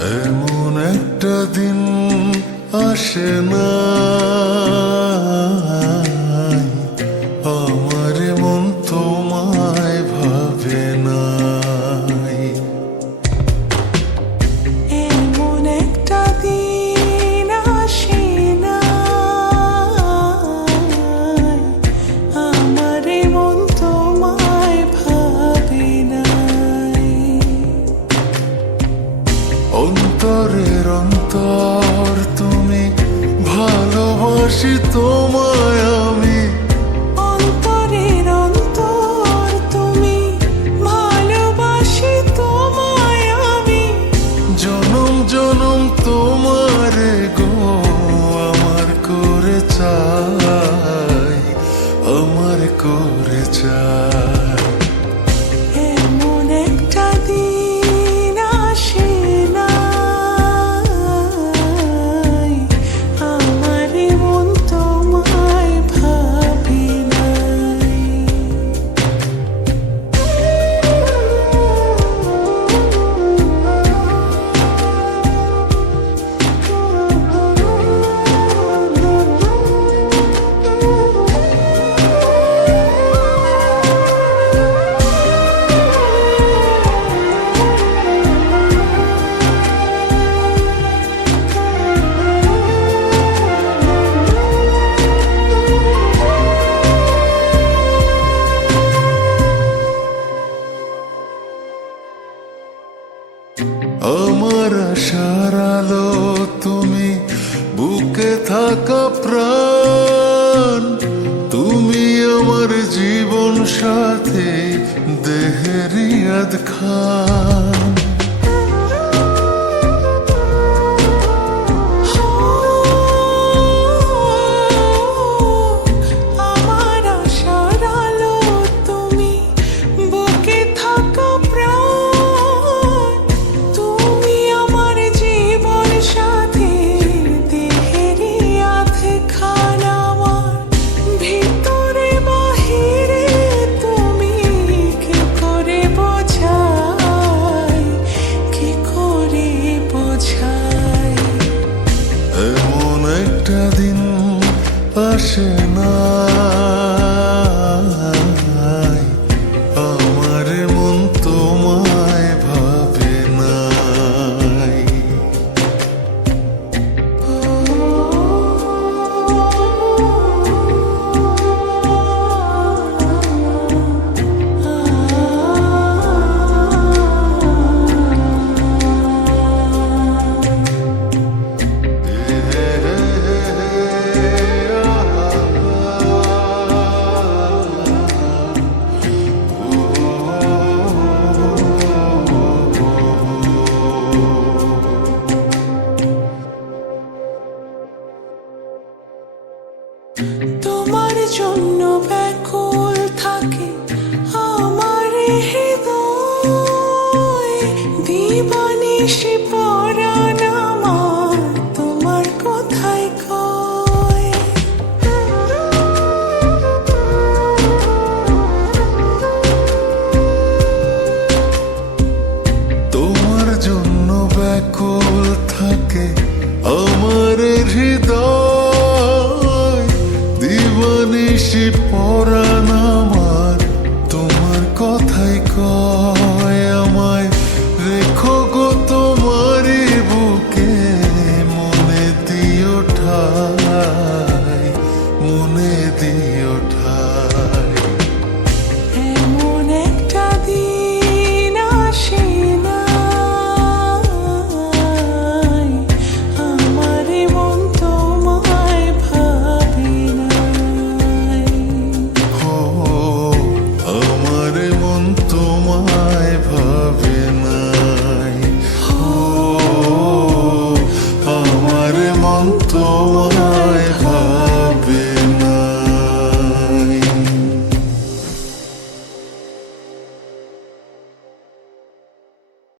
এমন একটা দিন আসে না, আমার মন তোমায় ভাবে নাই। এমন একটা দিন আসে না, আমার মন তোমায় ভাবে নাই। অন্তরের অন্তর তুমি, ভালোবাসি তোমায় আমি। অন্তরের অন্তর তুমি, ভালোবাসি তোমায় আমি। জনম জনম তোমারে গো আমার করে চাই, আমার করে চাই। এমন একটা দিন আসে না, আমার মন তোমায় ভাবে নাই। আমার আশার আলো তুমি, বুকে থাকা প্রাণ তুমি, আমার জীবন সাথী দেহের ইয়াদ খান। আমার আশার আলো তুমি, বুকে থাকা প্রাণ তুমি, আমার জীবন সাথী দেহের আধখান। আমার ভিতরে বাহিরে তুমি, কি করে বোঝাই, কি করে বোঝাই। এমন একটা দিন আসে না, আমার মন তোমায় ভাবে নাই। তোমার জন্য ব্যাকুল থাকে আমার হৃদয়, দিবানিশি পরা